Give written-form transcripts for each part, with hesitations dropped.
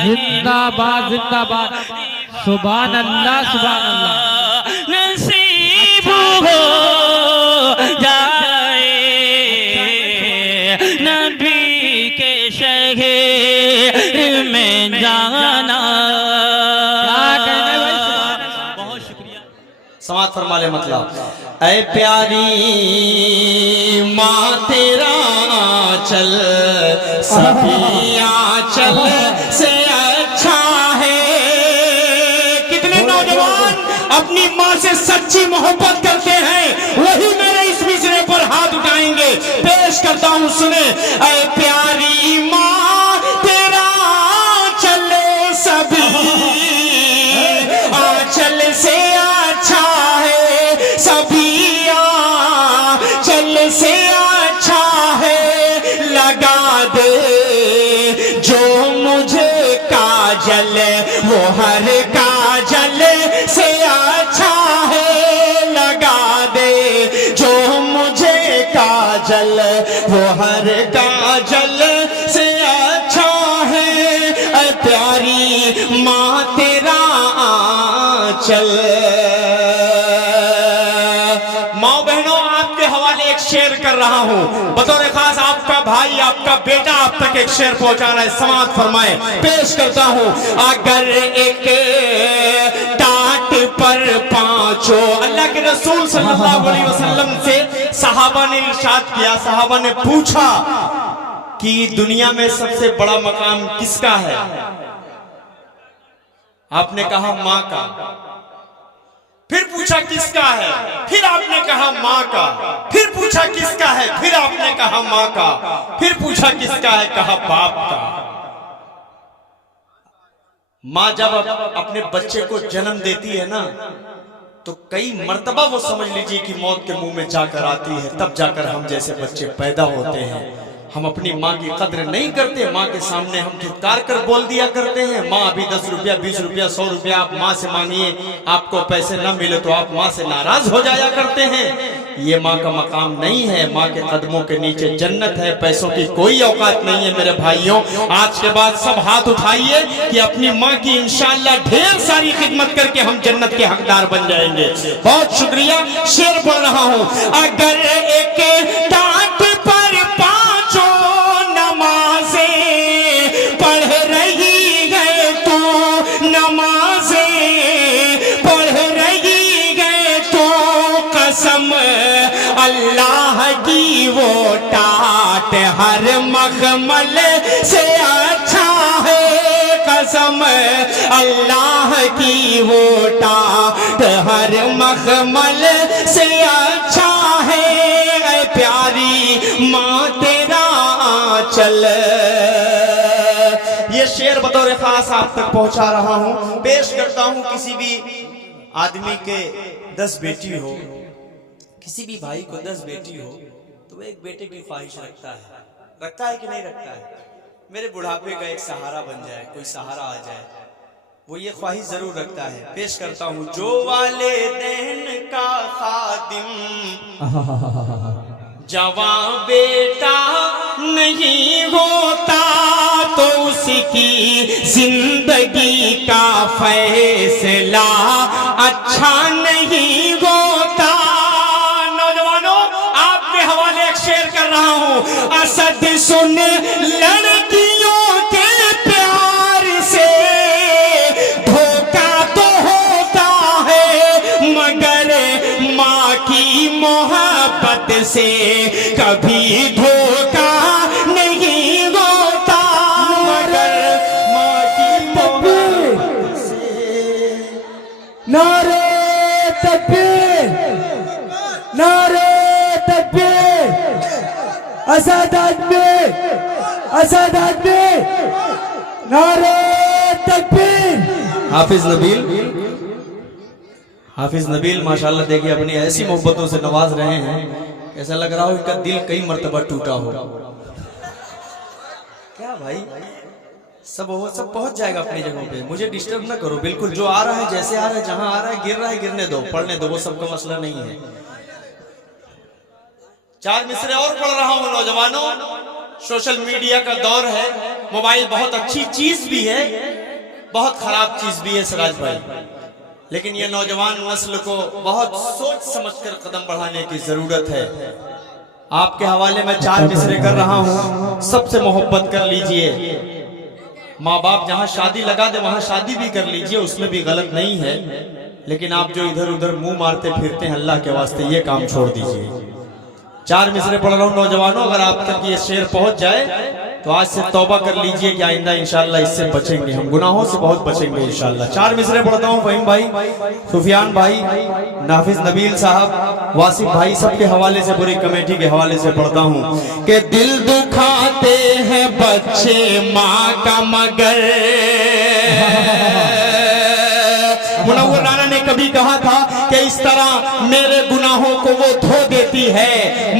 जिंदाबाद जिंदाबाद। सुभान अल्लाह सुभान अल्लाह। नसीब हो जाए नबी के शहर में जाना। बहुत शुक्रिया। समाज फरमा ले मतलब ऐ प्यारी माँ तेरा चल सभी आंचल से अच्छा है। कितने नौजवान अपनी माँ से सच्ची मोहब्बत करते हैं वही मेरे इस मिसरे पर हाथ उठाएंगे। पेश करता हूँ सुने। ऐ प्यारी माँ तेरा चल सभी आंचल से अच्छा है। सभी आंचल से अच्छा है। लगा दे जो मुझे काजल वो हर काजल से अच्छा है। लगा दे जो मुझे काजल वो हर काजल से अच्छा है। ऐ प्यारी माँ तेरा आंचल। माँ बहनों आपके हवाले एक शेर कर रहा हूँ बतौर खास आपका भाई आपका बेटा आप तक एक शेर पहुंचाना है। समाज फरमाए। पेश करता हूँ। अगर एक टाट पर पांचों अल्लाह के रसूल सल्लल्लाहु अलैहि वसल्लम से सहाबा ने इरशाद किया। सहाबा ने पूछा कि दुनिया में सबसे बड़ा मकाम किसका है? आपने कहा माँ का। फिर पूछा किसका है? फिर आपने कहा माँ का। फिर पूछा किसका है? फिर आपने कहा माँ का। फिर पूछा किसका है? कहा बाप का। माँ जब अपने बच्चे को जन्म देती है ना तो कई मर्तबा वो समझ लीजिए कि मौत के मुंह में जाकर आती है। तब जाकर हम जैसे बच्चे पैदा होते हैं। हम अपनी माँ की कद्र नहीं करते। माँ के सामने हम धिक्कार कर बोल दिया करते हैं। माँ अभी 10 रुपया 20 रुपया 100 रुपया आप माँ से मांगिए आपको पैसे न मिले तो आप माँ से नाराज हो जाया करते हैं। ये माँ का मकाम नहीं है। माँ के कदमों के नीचे जन्नत है। पैसों की कोई औकात नहीं है। मेरे भाइयों आज के बाद सब हाथ उठाइए कि अपनी माँ की इंशाअल्लाह ढेर सारी खिदमत करके हम जन्नत के हकदार बन जाएंगे। बहुत शुक्रिया। शेर पढ़ रहा हूँ। अगर एक टाट पर पांचों नमाजें पढ़ रही है तो नमाजें पढ़ रही है तो कसम अल्लाह की वो टाट हर मखमल से अच्छा है। कसम अल्लाह की वो टाट हर मखमल से अच्छा है। ऐ प्यारी माँ तेरा चल। ये शेर बतौर खास आप तक पहुंचा रहा हूं। पेश करता हूं। किसी भी आदमी के 10 बेटी हो किसी भी भाई को 10 बेटी हो तो वो एक बेटे की ख्वाहिश रखता है कि नहीं रखता है? मेरे बुढ़ापे का एक सहारा बन जाए कोई सहारा आ जाए वो ये ख्वाहिश जरूर रखता है। पेश करता हूँ। जो वालिदैन का खादिम जवां बेटा नहीं होता तो उसकी जिंदगी का फैसला अच्छा नहीं होता। नौजवानों आपके हवाले एक शेर कर रहा हूँ। असद सुन लड़कियों के प्यार से धोखा तो होता है मगर माँ की मोहब्बत से कभी धोखा नहीं होता। मगर माँ की मोहब्बत से। नारे तकबीर नारे तकबीर। असद आदमी नारे तकबीर। हाफिज नबील माशाल्लाह देखिए अपनी ऐसी मोहब्बतों से नवाज रहे हैं ऐसा लग रहा हो इनका दिल कई मर्तबा टूटा हो। क्या भाई सब पहुंच जाएगा अपनी जगहों पे। मुझे डिस्टर्ब ना करो बिल्कुल। जो आ रहा है जैसे आ रहा है जहां आ रहा है गिर रहा है गिरने दो पढ़ने दो वो सबका मसला नहीं है। 4 मिसरे और पढ़ रहा हूं। नौजवानों सोशल मीडिया का दौर है। मोबाइल बहुत अच्छी चीज भी है, बहुत खराब चीज भी है सिराज भाई, लेकिन ये नौजवान नस्ल को बहुत सोच समझकर कदम बढ़ाने की जरूरत है। आपके हवाले में 4 मिसरे कर रहा हूं, सबसे मोहब्बत कर लीजिए। माँ बाप जहां शादी लगा दे वहां शादी भी कर लीजिए, उसमें भी गलत नहीं है, लेकिन आप जो इधर उधर मुंह मारते फिरते हैं, अल्लाह के वास्ते ये काम छोड़ दीजिए। 4 मिसरे पढ़ रहा हूं नौजवानों, अगर आप तक ये शेर पहुंच जाए तो आज से तौबा कर लीजिए कि आइंदा इंशाअल्लाह इससे बचेंगे, हम गुनाहों से बहुत बचेंगे इंशाअल्लाह। 4 मिसरे पढ़ता हूं, फहीम भाई, सुफियान भाई, नाफिज नबील साहब, वासिफ भाई, सबके हवाले से, पूरी कमेटी के हवाले से पढ़ता हूं कि दिल दुखाते हैं बच्चे माँ का मगर। मुनव्वर राना ने कभी कहा था कि इस तरह मेरे गुनाहों को वो धो देती है,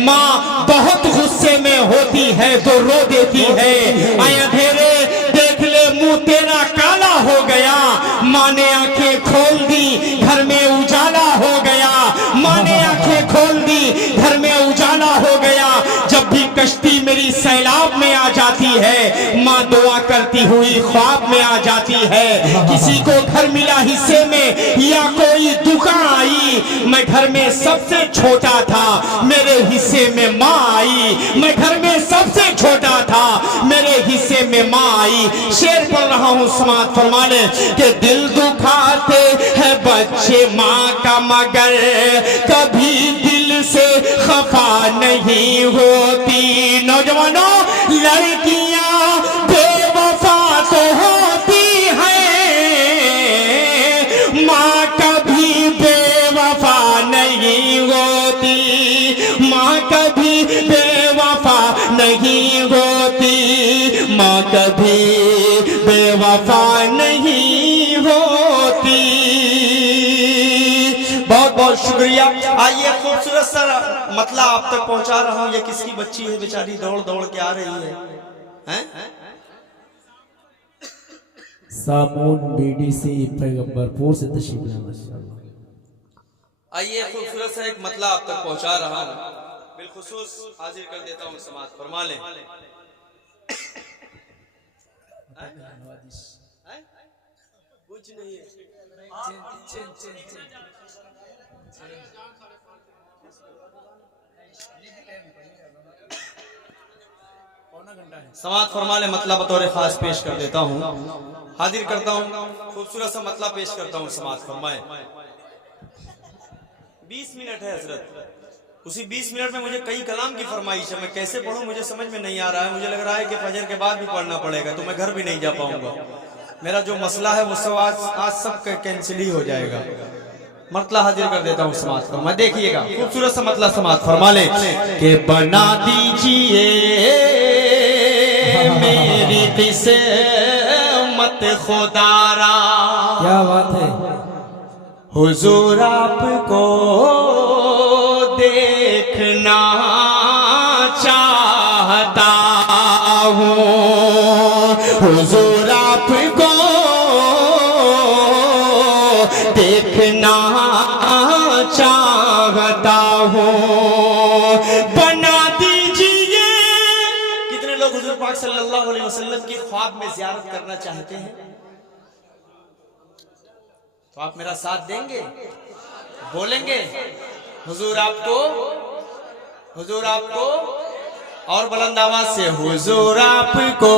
माँ बहुत गुस्से में होती है तो रो देती है। आए अंधेरे देख ले मुंह तेरा काला हो गया, माँ ने आंखें खोल दी घर में उजाला हो गया, माँ ने आंखें खोल दी घर में उजाला हो गया। जब भी कश्ती मेरी सैलाब में आ जाती है, माँ दुआ करती हुई ख्वाब में आ जाती है। किसी को घर मिला हिस्से में या कोई दुकान आई, मैं घर में सबसे छोटा था, मेरे हिस्से में माँ आई, मैं घर में सबसे छोटा था, मेरे हिस्से में माँ आई। शेर पढ़ रहा हूँ, समात फरमा ले कि दिल दुखाते हैं बच्चे माँ का मगर कभी दिल से खफा नहीं होती। नौजवानों, लड़कियां बेवफा तो होती हैं, माँ कभी बेवफा नहीं होती, माँ कभी बेवफा नहीं होती, माँ कभी बेवफा नहीं होती। बहुत बहुत शुक्रिया। आइए, खूबसूरत सा मतलब आप तक पहुंचा रहा हूं। ये किसकी बच्ची है बेचारी, दौड़ दौड़ के आ रही है, हैं? सामून बीडीसी पैगंबरपुर से तशरीफ लाया माशाअल्लाह। आइए, खूबसूरत सा एक मतलब आप तक पहुंचा रहा हूं, बिलखुसूस हाजिर कर देता हूं, समाअत फरमा लें। कुछ नहीं है, समाअत फरमा ले। मतलब बतौर खास पेश कर देता हूँ, हाजिर करता हूँ, खूबसूरत सा मतलब पेश करता हूँ, समाअत फरमाए। 20 मिनट है हजरत, उसी 20 मिनट में मुझे कई कलाम की फरमाइश है, मैं कैसे पढ़ूं मुझे समझ में नहीं आ रहा है। मुझे लग रहा है कि फजर के बाद भी पढ़ना पड़ेगा, तो मैं घर भी नहीं जा पाऊंगा। मेरा जो मसला है वो सब आज सब कैंसिल ही हो जाएगा। मतलब हाजिर कर देता हूँ समाज को, मैं देखिएगा खूबसूरत सा मतलब समाज फरमा ले कि बना दीजिए मेरी किस्मत खुदारा। क्या बात है, हुजूर आपको देखना चाहता हूँ, हुजूर आपको देखना चाहता हूँ, बना दीजिए। कितने लोग हुजूर पाक सल्लल्लाहु अलैहि वसल्लम की ख्वाब में जियारत करना चाहते हैं? तो आप मेरा साथ देंगे, बोलेंगे हुजूर आपको, हुजूर आपको, और बुलंद आवाज से हुजूर आपको।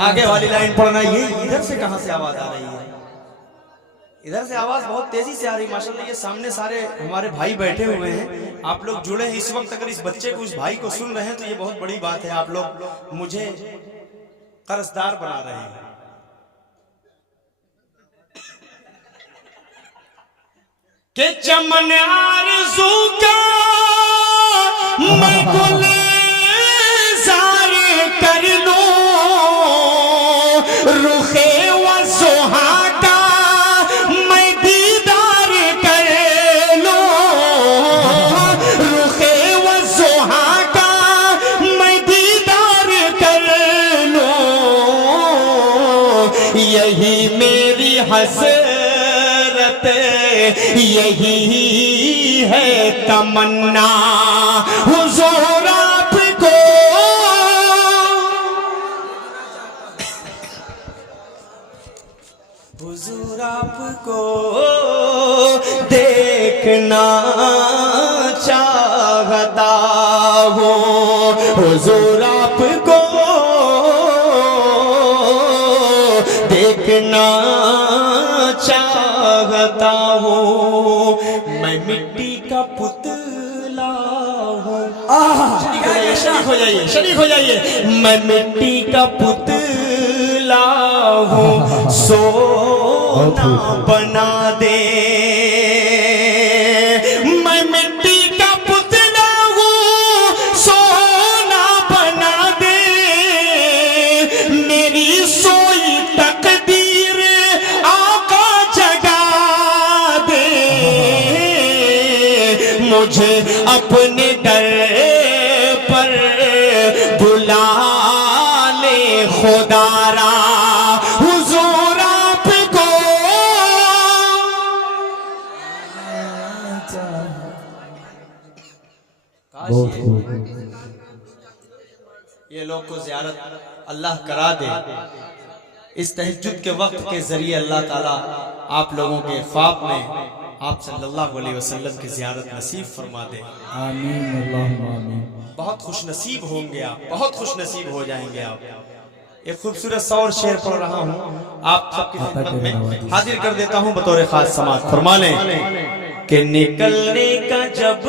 आगे वाली लाइन पढ़ना। ये इधर से कहां से आवाज आ रही है? इधर से आवाज बहुत तेजी से आ रही है माशाल्लाह। ये सामने सारे हमारे भाई बैठे हुए हैं, आप लोग जुड़े हैं इस वक्त। अगर इस बच्चे को, उस भाई को सुन रहे हैं तो ये बहुत बड़ी बात है। आप लोग मुझे कर्जदार बना रहे हैं। के चमन आरज़ू का मैं गुलज़ार कर लूं, रुखे वज़ुहा का मैं दीदार कर लूं, रुखे वज़ुहा का मैं दीदार कर लूं, यही मेरी हसरत, यही है तमन्ना, हुजूर आपको आपको देखना चाहता हूँ, हुजूर आपको देखना चाहता हूँ। मैं मिट्टी का पुतला हूँ। शरीक हो जाइए, शरीक हो जाइए। मैं मिट्टी का पुतला हूँ, सोना बना दे। मैं मिट्टी का पुतला हूँ, सोना बना दे। मेरी सोई तकदीर आका जगा दे। मुझे अपने दर पर बुला ले खुदारा, हुजूर आपको बहुत खूब। ये लोग को ज़ियारत अल्लाह करा दे। इस तहज्जुद के वक्त के जरिए अल्लाह ताला आप लोगों के ख्वाब में आप सल्लल्लाहु अलैहि वसल्लम की ज़ियारत नसीब फरमा दे। आमीन अल्लाहुम्मा आमीन। बहुत खुश नसीब होंगे आप, बहुत खुश नसीब हो जाएंगे आप। एक खूबसूरत सा और शेर पढ़ रहा हूँ, आप सबकी खिदमत में हाजिर कर देता हूँ बतौर खास समाअत फरमा लें कि निकलने का जब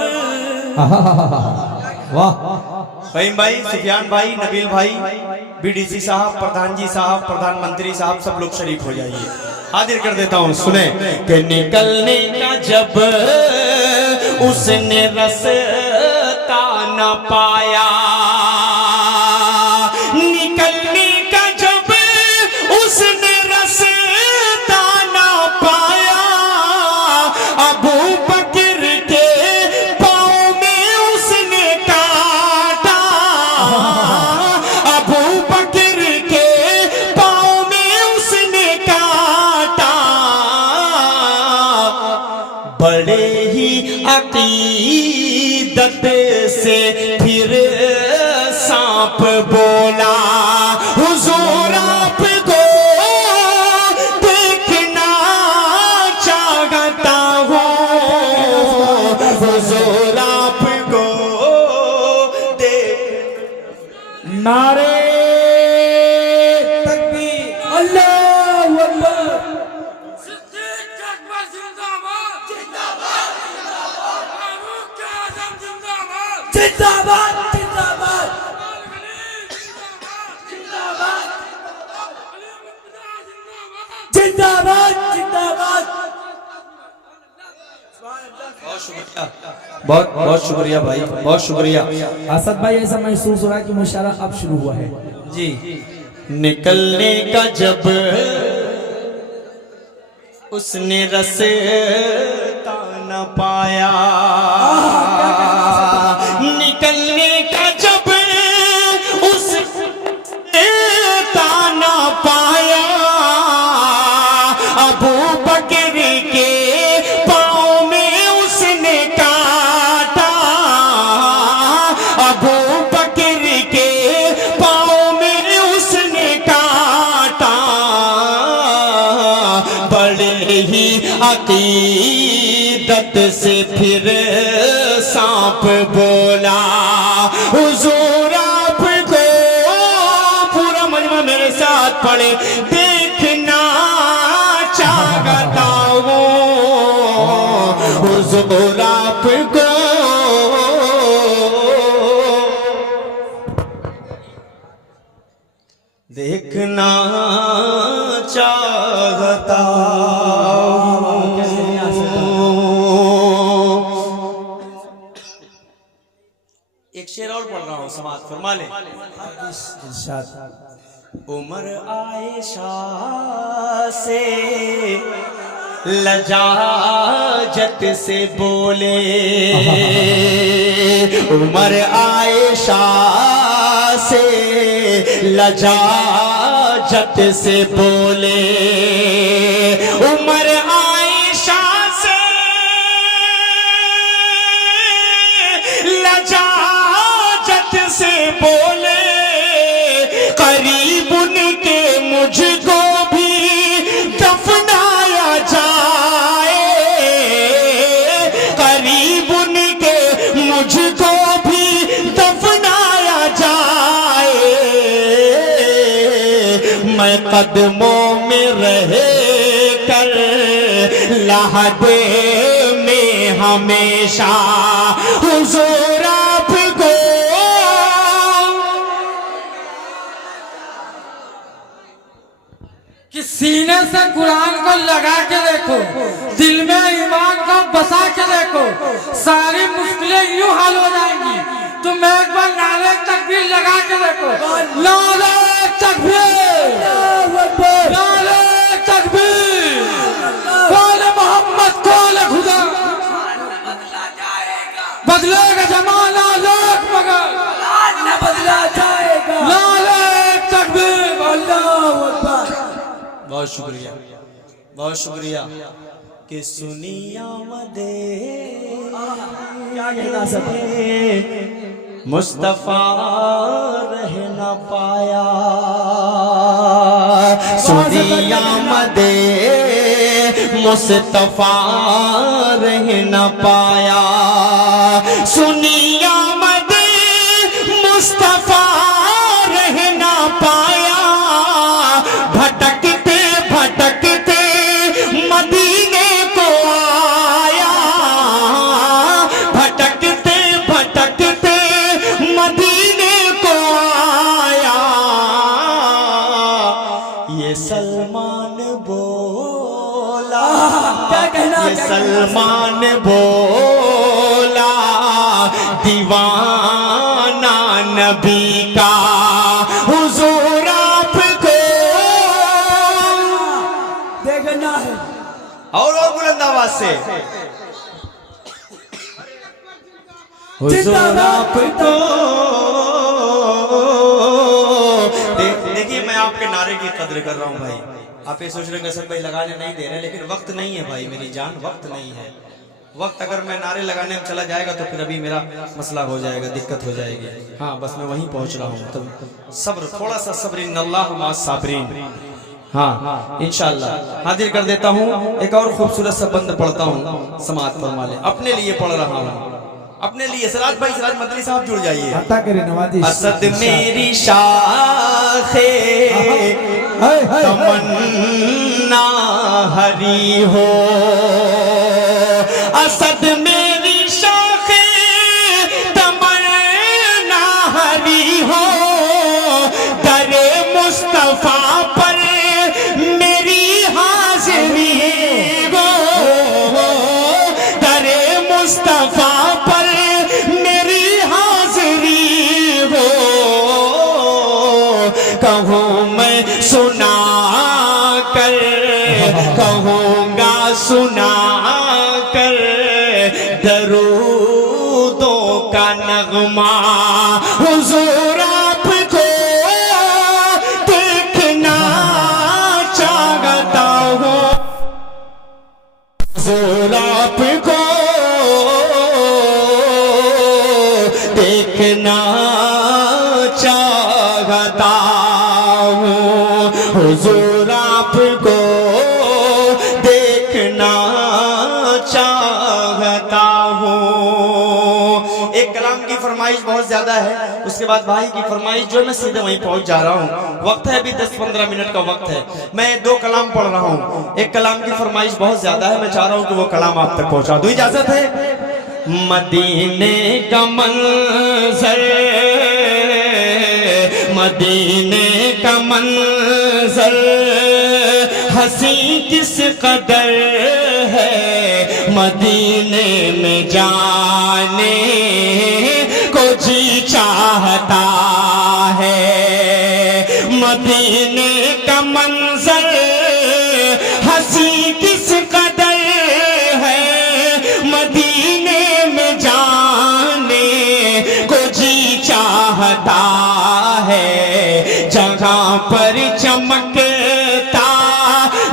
वाह, फहीम भाई, सुफियान भाई, नबील भाई, बीडीसी साहब, प्रधान जी साहब, प्रधानमंत्री साहब, सब लोग शरीक हो जाइए। हाजिर कर देता हूँ, सुने कि निकलने का जब उसने रास्ता न पाया, निकलने का जब उसने रास्ता न पाया, अबू बकर के पाँव में उसने काटा, अबू बकर के पाँव में उसने काटा। बड़े ही अकीदत से फिर सांप बोला, हुजूर आपको देखना चाहता हूँ, हुजूर आपको देख। नारे तकबीर, अल्लाहु अकबर। जिंदाबाद जिंदाबाद जिंदाबाद जिंदाबाद। बहुत शुक्रिया, बहुत बहुत शुक्रिया भाई, बहुत शुक्रिया। असद भाई, ऐसा महसूस हो रहा है कि मुशारा अब शुरू हुआ है जी। निकलने का जब उसने रास्ता न पाया, निकलने का जब उसने न पाया, अबू बकर के पाँव में उसने काटा, अबू बकर के पाँव में उसने काटा। बड़े ही अकीदत से फिर सांप बोला, हुजूर आपको, पूरा मजमा मेरे साथ पढ़े, देखना चाहता हूँ, हुजूर आपको देखना चाहता हूँ। एक शेर और पढ़ रहा हूँ, समाअत फरमा ले। उमर आयशा से लजाजत से बोले, उमर आयशा से लजाजत से बोले, उमर आयशा से लजाजत से बोले, करीब उनके मुझको भी दफनाया मैं कदमों में रहे कर लहदे में हमेशा हुजूर आपको कि सीने से कुरान को लगा के देखो, दिल में ईमान को बसा के देखो, सारी मुश्किलें यूं हल हो जाएंगी। तुम एक बार नारे तकबीर लगा के देखो, नारे तकबीर, नारे तकबीर, कौन मोहम्मद कौन खुदा, बदलेगा जमाना लोग मगर बदला जाएगा, नारे तकबीर, अल्लाहू अकबर। बहुत शुक्रिया, बहुत शुक्रिया कि सुनिया मदे मुस्तफा रह न पाया, सुनिया मदे मुस्तफा रह न पाया, सुनिया मदे मुस्तफा रह न पाया, भटकते भटकते मदीने को आया, भटकते भटकते मदीने को आया, ये सलमान बोला, क्या कहना, ये सलमान बोला दीवाना नबी का हुजूर आपको देखना है। और बुलंद आवाज से हुजूर आपको। देखिए मैं आपके नारे की कद्र कर रहा हूँ भाई। आप ये सोच रहे हैं असद भाई लगाने नहीं दे रहे, लेकिन वक्त नहीं है भाई, मेरी जान वक्त नहीं है। वक्त अगर मैं नारे लगाने में चला जाएगा तो फिर अभी मेरा मसला हो जाएगा, दिक्कत हो जाएगी। हाँ बस मैं वहीं पहुंच रहा हूँ, तो सब्र, थोड़ा सा सब्र, इन्नल्लाह मा साबिरीन। हाँ इंशाअल्लाह हाजिर कर देता हूँ। एक और खूबसूरत सा बंद पढ़ता हूँ, समाअत फरमा ले। अपने लिए पढ़ रहा हूँ, अपने लिए। सिराज भाई, सिराज मदनी साहब जुड़ जाइए। अता करे नवाजी। असद मेरी शाखे तमन्ना हरी हो, असद मेरी शाखे तमन्ना हरी हो, दरे मुस्तफा पर मेरी हाजिरी हो, दरे मुस्तफा पर मेरी हाजिरी हो, कहूँ मैं सुना कर, कहूँगा सुना कर दरूदों का नगमा, हुजूर आपको देखना चाहता हूँ, हुजूर आपको देखना चाहता हूँ, हुजूर आपको देखना चाहता हूँ। एक कलाम की फरमाइश बहुत ज्यादा है, उसके बाद भाई की फरमाइश जो मैं सीधे वहीं पहुंच जा रहा हूँ। वक्त है अभी 10-15 मिनट का वक्त है, मैं 2 कलाम पढ़ रहा हूँ। एक कलाम की फरमाइश बहुत ज्यादा है, मैं चाह रहा हूँ कि वो कलाम आप तक पहुंचा दूं, इजाजत है। मदीने का मंजर, मदीने का मंजर हंसी किस कदर है, मदीने में जाने को जी चाहता है, मदीने का मंजर हंसी किस कदर है, मदीने में जाने को जी चाहता है, जगह पर चमकता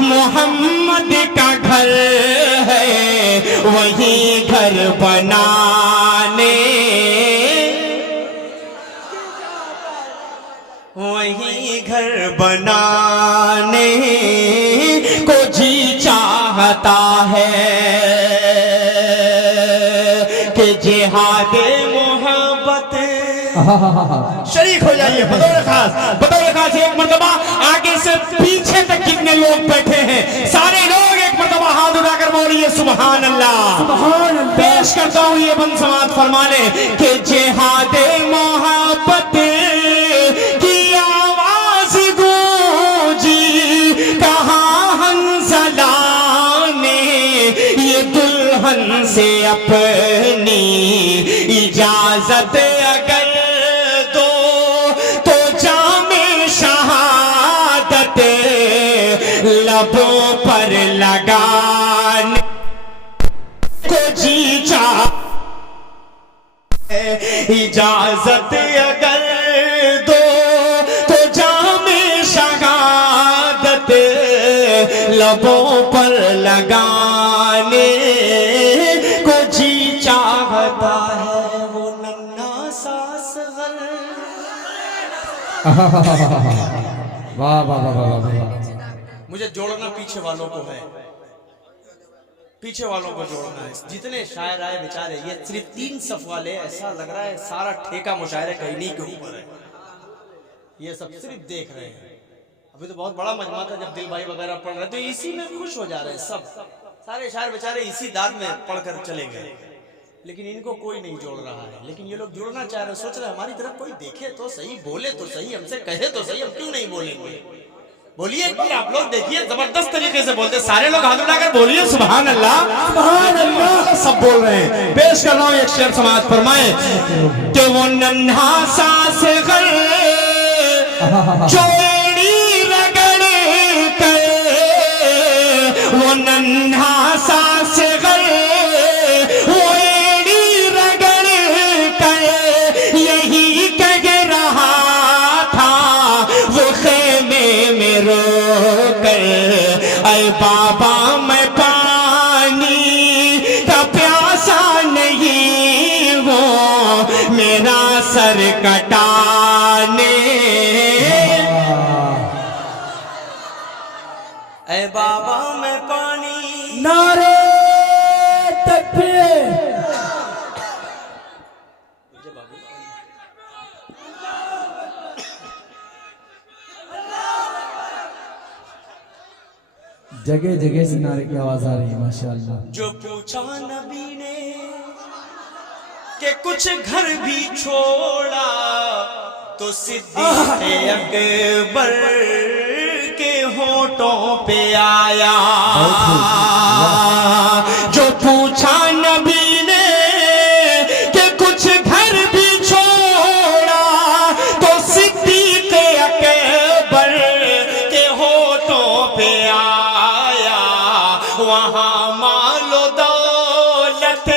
मोहम्मद का घर है, वही घर बनाने, वही घर बनाने को जी चाहता है, कि जिहाद मोहब्बत शरीक हो जाइए बतौर खास एक मर्तबा आगे से पीछे तक कितने लोग बैठे हैं, सारे लोग एक मर्तबा हाथ उठाकर बोलिए सुभान अल्लाह। पेश करता हूँ ये बंद समात फरमाने के जिहादे मोहब्बत की आवाज गूंजी, कहाँ हंसला ने ये दुल्हन से अपनी इजाजत अगर दो तो जामे शहादत लबों पर लगाने को जी चाह, इजाजत अगर दो तो जामे शहादत लबों पर लगाने को जी चाहता है वो नन्हा सा सग़र। वाह वाह वाह वाह वाह। मुझे जोड़ना पीछे वालों को है, पीछे वालों को जोड़ना है। जितने शायर आए बेचारे, ये सिर्फ 3 सफ वाले, ऐसा लग रहा है सारा ठेका मुशायरे कहीं के ऊपर है। ये सब सिर्फ देख रहे हैं। अभी तो बहुत बड़ा मजमा था जब दिल भाई वगैरह पढ़ रहे, तो इसी में खुश हो जा रहे हैं सब। सारे शायर बेचारे इसी दाद में पढ़कर चले गए, लेकिन इनको कोई नहीं जोड़ रहा है। लेकिन ये लोग जुड़ना चाह रहे, सोच रहे हमारी तरफ कोई देखे तो सही, बोले तो सही, हमसे कहे तो सही, हम क्यों नहीं बोलेंगे। बोलिए एक बार आप लोग, देखिए जबरदस्त तरीके से बोलते, सारे लोग हाथ उठाकर बोलिए सुभान अल्लाह। सुभान अल्लाह सब बोल रहे हैं। पेश कर रहा हूं एक शेर समाज फरमाए कि वो नन्हा सा सग़र चोरी रगड़ कर, वो नन्हा सा सग़र वो एड़ी रगड़ कर यही कह रहा था वो खेमे में रो कर, अरे बाबा मैं पानी का प्यासा नहीं, वो मेरा सर कटाने। ऐ बाबा मैं पानी, नारे तकबीर। जगह जगह से नारे की आवाज आ रही है माशाअल्लाह। जो पूछा नबी ने कि कुछ घर भी छोड़ा तो सिद्दीक़ अकबर के होठों पे आया। जो पूछा नबी ने कि कुछ घर भी छोड़ा तो सिद्दीक़ अकबर के होठों पे आया। वहाँ मालो दौलत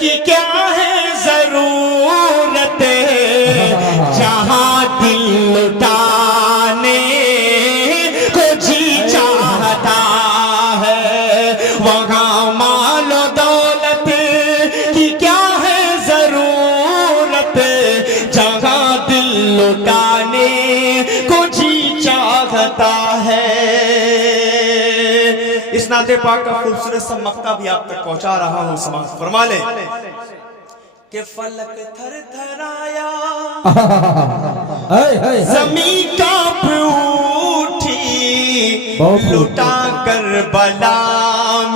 की क्या है जरूरत, जहाँ दिल लुटाने को जी चाहता है, वहाँ मालो दौलत की क्या है जरूरत, जहाँ दिल लुटाने को जी चाहता है। इस नाते पाक का खूबसूरत सा मक्ता भी आप तक पहुंचा रहा हूं। समाज फरमा ले कि फलक थर थराया, ज़मीं कांप उठी, लुटा कर बला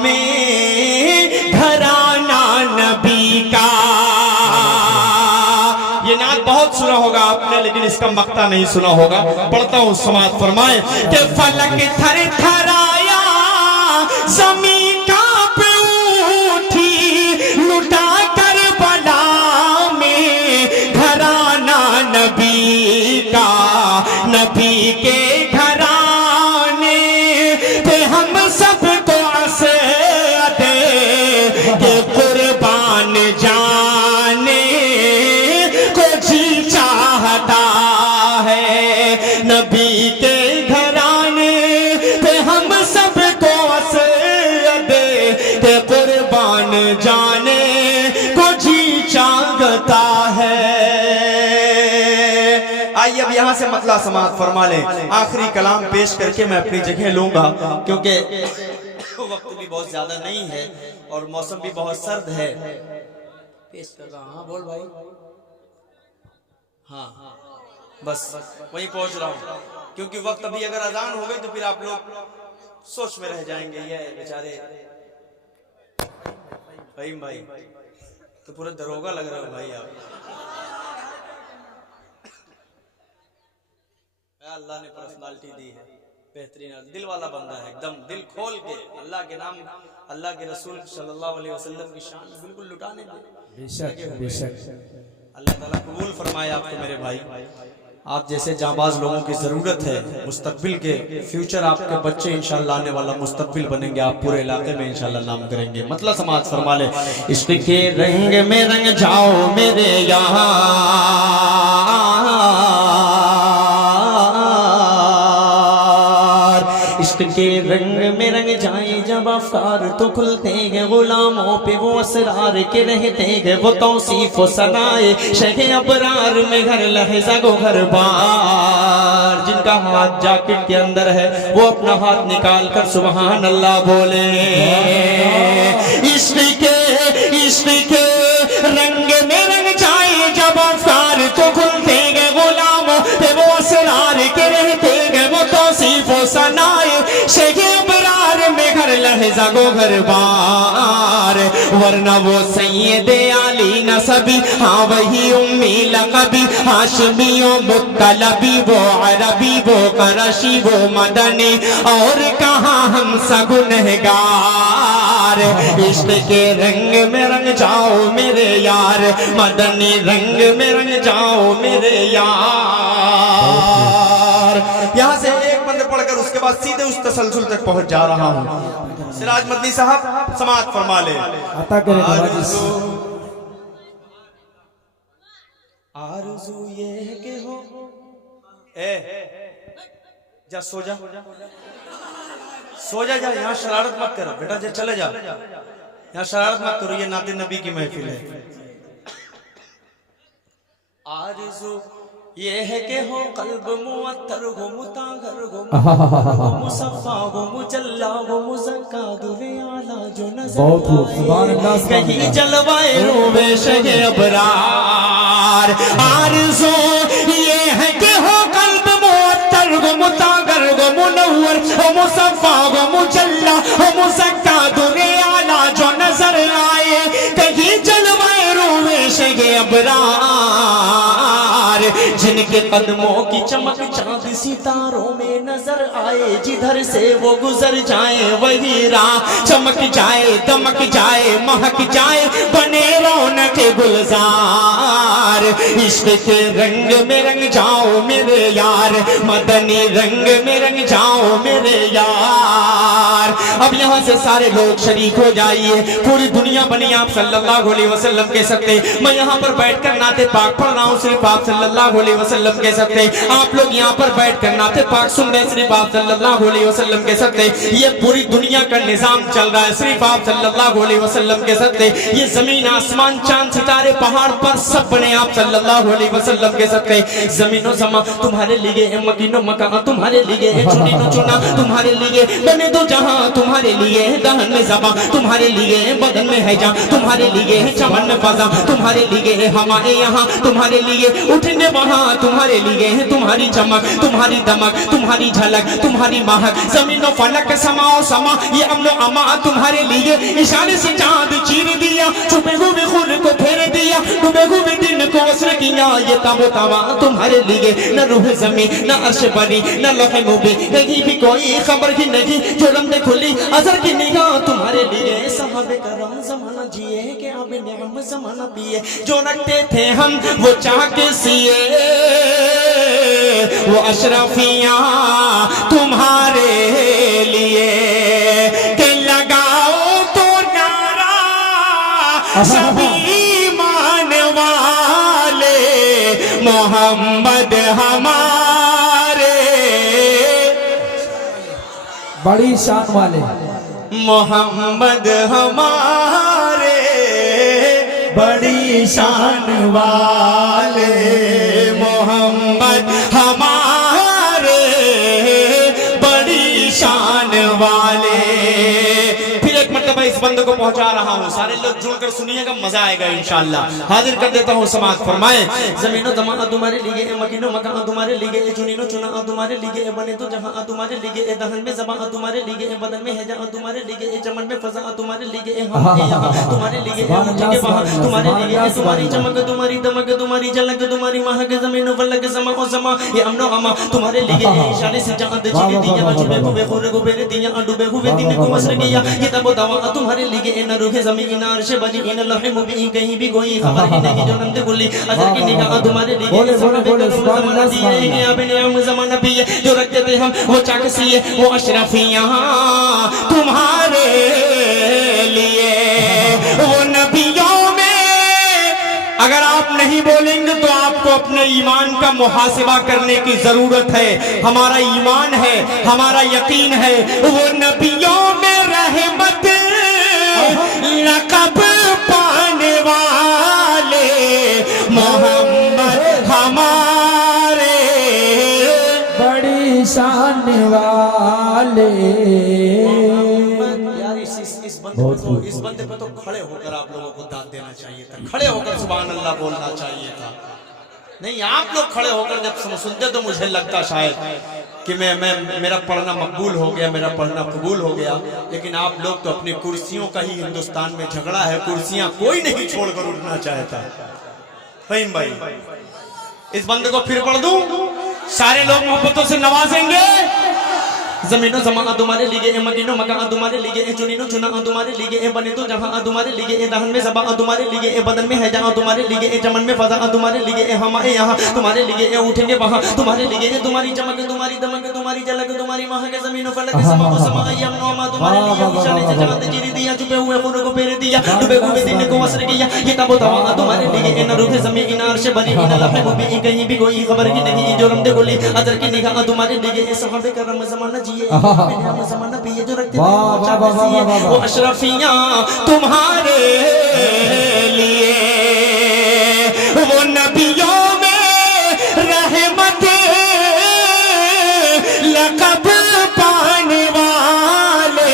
में घराना नबी का। ये नात बहुत सुना होगा आपने, लेकिन इसका मक्ता नहीं सुना होगा। पढ़ता हूँ समाज फरमाए कि फलक थर थराया, ज़मीं कांप उठी, लुटा कर बला में घराना नबी का। नबी के घराने पे हम सबको असद के कुर्बान जाने को जी चाहता है। नबी के घराने पे हम सबको असद के कुर्बान जाने को जी चाहता है। आइए अब यहाँ से मतला समात फरमा ले। आखिरी कलाम पेश करके मैं अपनी जगह लूंगा, क्योंकि वक्त भी बहुत ज्यादा नहीं है और मौसम भी बहुत सर्द है। पेश कर रहा, हाँ बोल भाई। हाँ बस वहीं पहुंच रहा हूँ, क्योंकि वक्त अभी अगर अजान हो गई तो फिर आप लोग सोच में रह जाएंगे। ये बेचारे फहीम भाई तो पूरे दरोगा लग रहे हो भाई आप। अल्लाह ने पर्सनालिटी दी है, बेहतरीन दिल वाला बंदा है, एकदम दिल खोल के अल्लाह के नाम, अल्लाह के रसूल सल्लल्लाहु अलैहि वसल्लम की शान बिल्कुल लुटाने दे। बेशक बेशक। अल्लाह ताला कबूल फरमाए आपको मेरे भाई। आप जैसे जाबाज लोगों की जरूरत है, मुस्तकबिल के फ्यूचर आपके बच्चे इंशाल्लाह आने वाला मुस्तकबिल बनेंगे, आप पूरे इलाके में इंशाल्लाह नाम करेंगे। मतलब समाज फरमा ले, इश्क के रंग में रंग जाओ मेरे यहाँ, इश्क के रंग में रंग जाए जब अफकार तो खुलते हैं, गुलामों पे वो असरार के रहते हैं, वो तौसीफ सनाए शहे अबरार में घर लहजा गो घर बार। जिनका हाथ जैकेट के अंदर है वो अपना हाथ निकाल कर सुभान अल्लाह बोले। इश्क के रंग में रंग जाए जब अफकार तो खुलते हैं, गुलामों पे वो असरार के रहते हैं, वो तौसीफ सनाए शेखे बरार में घर लहजा गो घर बार। वरना वो सैयदे आली नसबी, हाँ वही उम्मी लकबी, हाशमियों मुत्तलबी, वो अरबी वो करशी वो मदनी, और कहाँ हम सगुनहगार। इश्क के रंग में रंग जाओ मेरे यार, मदनी रंग में रंग जाओ मेरे यार। यहाँ से एक बंद पढ़कर उसके बाद सीधे उस तसलसल तक पहुंच जा रहा हूँ। सिराज मदनी साहब समाज फरमा ले। अता करे नवाजिश। आरज़ू ये है कि हो जा सो जा जा, यहाँ शरारत मत करो बेटा, जा चले जा, यहाँ शरारत मत करो, ये नाते नबी की महफिल है। आरज़ू ये है कि हो कल्ब मुअत्तर हो, मुतागर हो, मुसफ़ा हो, मुजल्ला हो, मुज़क्का दुरे आला जो नज़र आए, कहीं जलवाए रूबे शहे अबरार। आरज़ू ये है कि हो कल्ब मुअत्तर हो, मुतागर हो, मुनव्वर हो, मुसफ़ा हो, मुजल्ला हो, मुज़क्का दुरे आला जो नज़र आए, कहीं जलवाए रूबे शहे अबरार। जिनके कदमों की चमक चांद सितारों में नजर आए, जिधर से वो गुजर जाए वही राह चमक जाए, दमक जाए, महक जाए, बने रौनक गुलजार। इश्क के रंग में रंग जाओ मेरे यार, मदनी रंग में रंग जाओ मेरे यार। अब यहाँ से सारे लोग शरीक हो जाइए, पूरी दुनिया बनी आप सल्लल्लाहु अलैहि वसल्लम के सकते। मैं यहाँ पर बैठकर नाते पाक पढ़ रहा हूँ, सिर्फ आप सल्लल्लाहु अलैहि वसल्लम के सकते। आप लोग यहाँ पर बैठकर नाते पाक सुन रहे, सिर्फ आप सल्लल्लाहु अलैहि वसल्लम के सकते। ये पूरी दुनिया का निजाम चल रहा है, सिर्फ आप सल्लल्लाहु अलैहि वसल्लम के सकते। ये जमीन आसमान चांद सितारे पहाड़ पर सब बने आप सल्लल्लाहु अलैहि वसल्लम के सकते। जमीनो जमा तुम्हारे लिए है, मकीनो मकान तुम्हारे लिए है, चुनीनो चुना तुम्हारे लिए, बने दो जहां तुम्हारे लिए है, दहन में ज़बां तुम्हारे लिए है, बदन में है जान तुम्हारे लिए है, चमन में फजा तुम्हारे लिए है, हमारे यहाँ तुम्हारे लिए उठने वहां तुम्हारे लिए है, तुम्हारी चमक तुम्हारी दमक तुम्हारी झलक तुम्हारी महक, जमीनो फलक समाओ समा ये अमनो अमा तुम्हारे लिए। इशारे से चांद चीर दिया, छुपे हुए खून को फेर दिया, डूबे हुए दिन को असर किया, ये ताबो तावा तुम्हारे लिए। न रूह जमीन न अर्श बनी न लौहे मुबीन, कहीं भी कोई खबर ही नहीं, जो रमज़े खुली अज़र की निगाह तुम्हारे लिए। साहबे करम ज़माना जिए कि अब निअम ज़माना पिए, जो रखते थे हम वो चाह के सिए, वो अशरफिया तुम्हारे लिए। के लगाओ तो नारा सभी ईमान वाले, मोहम्मद हमारे, बड़ी शान वाले मोहम्मद हमारे, बड़ी शान वाले, मोहम्मद हमारे, बड़ी शान वाले। फिर एक मरतबा इस बंदे को पहुंचा रहा हूँ, सारे लोग जुड़कर सुनिएगा, मजा आएगा इंशाअल्लाह। हाजिर कर देता हूँ समाज फरमाए। जमीनो जमा तुम्हारे लिए, मकीनो मका तुम्हारे लिए, चुनीनो चुना तुम्हारे लिए, बने तो जहां तुम्हारे लिए, दहन में जबा तुम्हारे लिए, बदन में है जहां तुम्हारे लिए, चमन में फजा तुम्हारे लिए, हम यहाँ तुम्हारे लिए, उठेंगे वहां तुम्हारे लिए, तुम्हारी चमक तुम्हारी दमक तुम्हारी झलक तुम्हारी महक, जमीनो फलक समा और समा, ये अमनो अमा तुम्हारे लिए, इशारे से चांद चीर दिया, छुपे हुए पूरे को बेर दिया, डूबे हुए दिन को मसर किया, ये तब दवा तुम्हारे लिए, न रुके जमीन अर्श बनी, इन लहे मुबीन, कहीं भी कोई खबर ही नहीं, जो नंद गुली अजर की निगाह तुम्हारे लिए, जमाना दिए अपने हम जमाना भी है, जो रख देते हम वो चाकसी है, वो अशरफियां तुम्हारे लिए, वो नबियों में। अगर आप नहीं बोलेंगे तो आपको अपने ईमान का मुहासिबा करने की जरूरत है। हमारा ईमान है, हमारा यकीन है, वो नबियों में रहमत लक़ब पाने वाले मोहम्मद हमारे बड़ी शान वाले। यार इस बंदे पे तो खड़े होकर आप लोगों को दाद देना चाहिए था, खड़े होकर सुभान अल्लाह बोलना चाहिए था। नहीं, आप लोग खड़े होकर जब सुनते तो मुझे लगता शायद कि मेरा पढ़ना मकबूल हो गया, मेरा पढ़ना कबूल हो गया, लेकिन आप लोग तो अपनी कुर्सियों का ही हिंदुस्तान में झगड़ा है, कुर्सियां कोई नहीं छोड़कर उठना चाहता। फहीम भाई, इस बंदे को फिर पढ़ दूं, सारे लोग मोहब्बतों से नवाजेंगे। जमीनो जमा तुम्हारे लिए, मकीनो मका तुम्हारे लिए, चुनीनो चुना तुम्हारे लिए, बने तो जहां तुम्हारे लिए, दहन में जबा तुम्हारे लिए, बदन में है जहां तुम्हारे लिए, चमन में फजा तुम्हारे लिए, हमारे यहाँ तुम्हारे लिए, उठेंगे वहां तुम्हारे लिए, तुम्हारी चमक तुम्हारी दमक तुम्हारी झलक तुम्हारी महक, जमीनो फलक समा तुम्हारे लिए, इशारे से चांद चीर दिया, छुपे हुए फूलों को फेर दिया, डूबे हुए दिन को असर किया, ये तब दवा तुम्हारे लिए, न रुके जमीन अर्श बनी, न लहे मुबीन, कहीं भी कोई खबर की नहीं, जो रमदे गुली अजर की निगाह तुम्हारे लिए, सहाबे करम जमाना जमाना भी जो रखते हैं वो अशरफियां तुम्हारे लिए, वो नबियों में रहमत लक़ब पाने वाले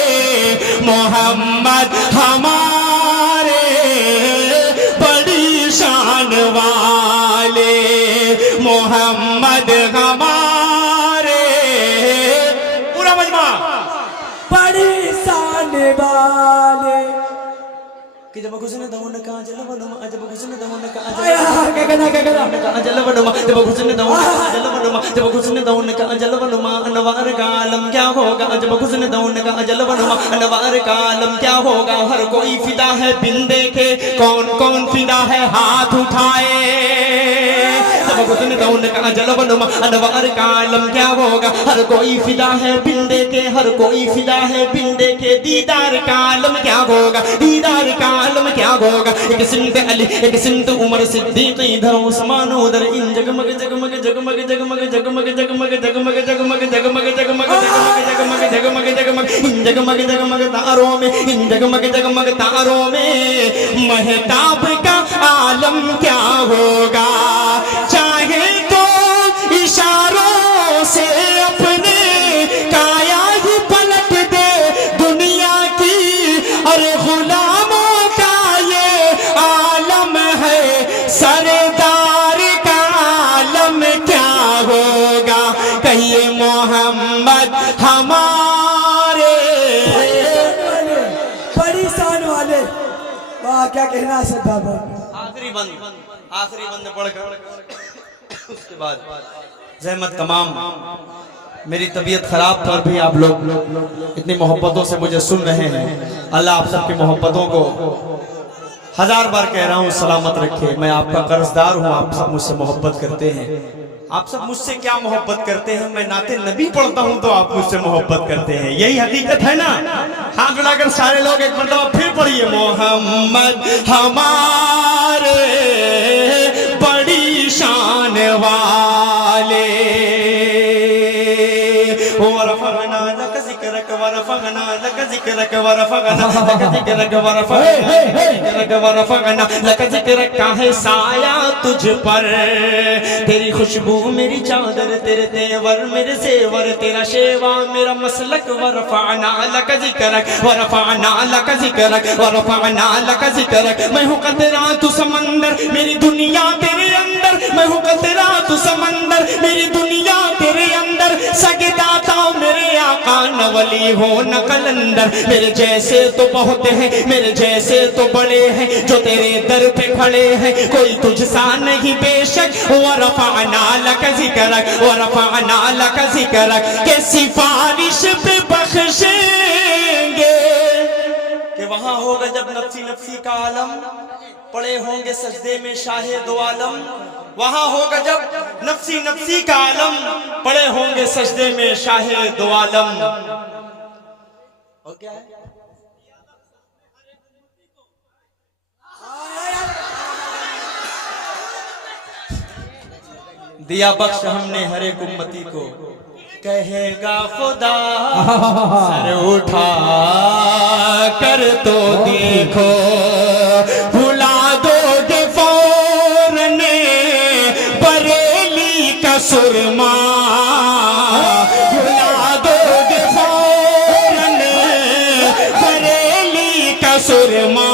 मोहम्मद हमारे बड़ी शान वाले मोहम्मद हमारे। बड़ी शान वाले कि जब हुस्न दौन का जलवनुमा, जब हुस्न दौन का जलवनुमा, जब हुस्न दौन का जलवनुमा, जब हुस्न दौन का जलवनुमा, अनवार का आलम क्या होगा, जब हुस्न दौन का जलवनुमा, अनवार का आलम क्या होगा, हर कोई फिदा है बिन देखे, कौन कौन फिदा है हाथ उठाए, जब हुस्न दौन का जलवनुमा, अनवार का आलम क्या होगा, हर कोई फिदा है बिन देखे, हर कोई फिदा है बिन देखे, दीदार का आलम क्या होगा, दीदार का आलम क्या होगा, एक सिमत अली एक सिमत उमर सिद्दीक, इधर उस्मान उधर, इन जगमग जगमग जगमग जगमग जगमग जगमग जगमग जगमग जगमग जगमग जगमग जगमग जगमग इन जगमग जगमग तारों में, इन जगमग जगमग तारों में महताब का आलम क्या होगा, चाहे तो इशारों से अपने काया ही पलट दे दुनिया की, अरे गुलामों का ये आलम है, सरदार का आलम क्या होगा, कहिए मोहम्मद हमारे बड़ी शान वाले। वाह क्या कहना है साहब। आखिरी बंद पढ़कर उसके बाद जहमत तमाम। मेरी तबीयत खराब पर भी आप लोग इतनी मोहब्बतों से मुझे सुन रहे हैं। अल्लाह आप सबकी मोहब्बतों को हजार बार कह रहा हूँ सलामत रखे। मैं आपका कर्जदार हूँ, आप सब मुझसे मोहब्बत करते हैं। आप सब मुझसे क्या मोहब्बत करते हैं, मैं नाते नबी पढ़ता हूँ तो आप मुझसे मोहब्बत करते हैं, यही हकीकत है ना। हाथ उठाकर सारे लोग एक मरतबा फिर पढ़िए, मोहम्मद हमारे बड़ी शान वाले, और फरना लक जिक्र जिक्रक वरफअना लक जिक्रक वरफअना लक जिक्रक वरफअना जिक्रक वरफअना लक जिक्रक का है साया तुझ पर, तेरी खुशबू मेरी चादर, तेरे तेवर मेरे सेवर, तेरा शेवा मेरा मसलक, वरफअना लक जिक्रक वरफअना लक जिक्रक वरफअना लक जिक्रक। मैं हूँ कतरा तू समंदर, मेरी दुनिया तेरे अंदर, मैं हूँ कतरा तू समंदर, मेरी दुनिया तेरे अंदर, सगदाता मेरे आका न वली हो न कलंदर। मेरे जैसे तो बहुत हैं, मेरे जैसे तो बड़े हैं, जो तेरे दर पे खड़े हैं, कोई तुझसा नहीं बेशक। वरफअना लक जिक्रक वरफअना लक जिक्रक, के सिफारिश पे बख्शेंगे कि वहां होगा जब नफ्सी नफ्सी का आलम, पड़े होंगे सजदे में शाहे दो आलम। वहां होगा जब नफ्सी नफ्सी का आलम, पड़े होंगे सजदे में शाहे दो आलम। और क्या है? दिया बख्श हमने हर एक उम्मती को, कहेगा खुदा सर उठा कर तो देखो, भुला दोगे फौरन बरेली का सुरमा, भुला दोगे फौरन बरेली का सुरमा,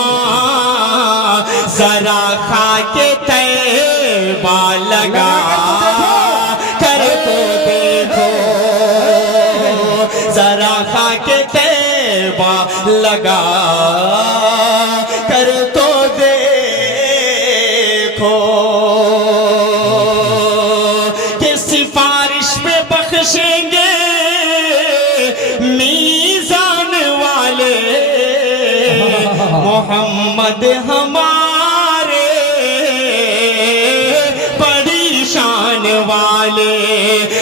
जरा खा के तैबा लगा कर तो देखो, जरा खा के तैबा लगा कर तो देखो, कि सिफारिश पे बख्शेंगे मीज़ान वाले, मोहम्मद हमारे बड़ी शान वाले,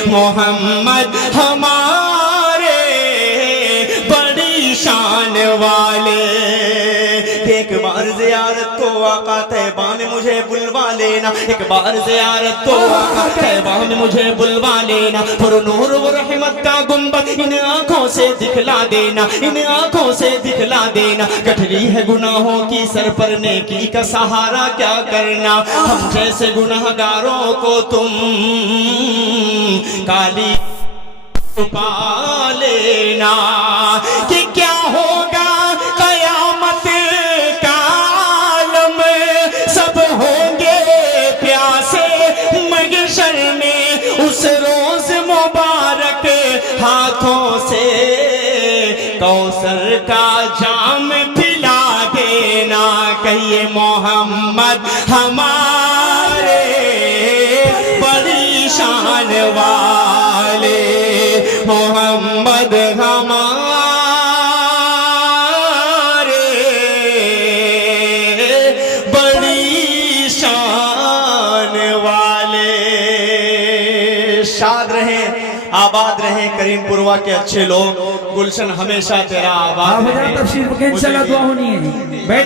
मोहम्मद हमारे बड़ी शान वाले। एक बार ज़ियारत तो आका तैबा में मुझे बुलवा लेना, एक बार ज़ियारत तो आका तैबा में मुझे बुलवा लेना, और नूर व रहमत का गुंबद इन आंखों से दिखला देना, इन आंखों से दिखला देना। गठरी है गुनाहों की सर पर नेकी का सहारा क्या करना, हम जैसे गुनाहगारों को तुम काली पा लेना। कि क्या होगा कयामत का आलम, सब होंगे प्यासे महशर में, उस रोज मुबारक हाथों से कौसर का जाम पिला देना। कहिए मोहम्मद हमारे बड़ी शान वाले, मोहम्मद हमारे बड़ी शान वाले। शाद रहें, आबाद रहें करीमपुरवा के अच्छे लोग, गुलशन हमेशा तेरा आबाद आप रहे। तफसीर इंशाल्लाह दुआ होनी है।